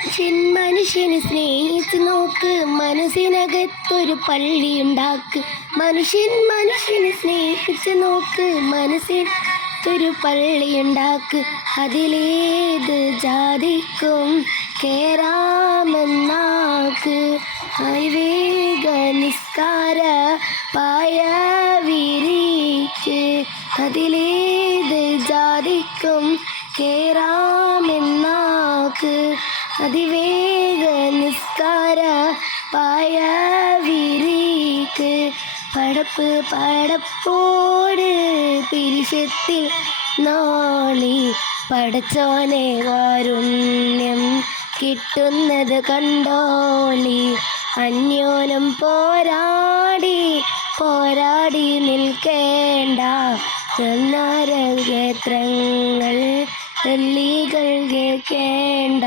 മനുഷ്യനെ സ്നേഹിച്ച് നോക്ക്, മനസ്സിനകത്തൊരു പള്ളിയുണ്ടാക്ക്. മനുഷ്യനെ സ്നേഹിച്ച് നോക്ക്, മനസ്സിനകത്തൊരു പള്ളിയുണ്ടാക്ക്. അതിലേത് ജാതിക്കും കേറാമെന്നാക്ക്. അതിവേഗ നിസ്കാര പായ വിരിക്ക്. അതിലേത് ജാതിക്കും കേറാമെന്നാക്ക്. അതിവേഗ നിസ്കാര പായ വിരിക്ക്. പടപ്പോട് പിരിശത്തിൽ നോളി. പടച്ചോനെ കാരുണ്യം കിട്ടുന്നത് കണ്ടോളി. അന്യോനം പോരാടി നിൽക്കേണ്ട. നരകേത്രങ്ങൾ വെള്ളികൾ കേൾക്കേണ്ട.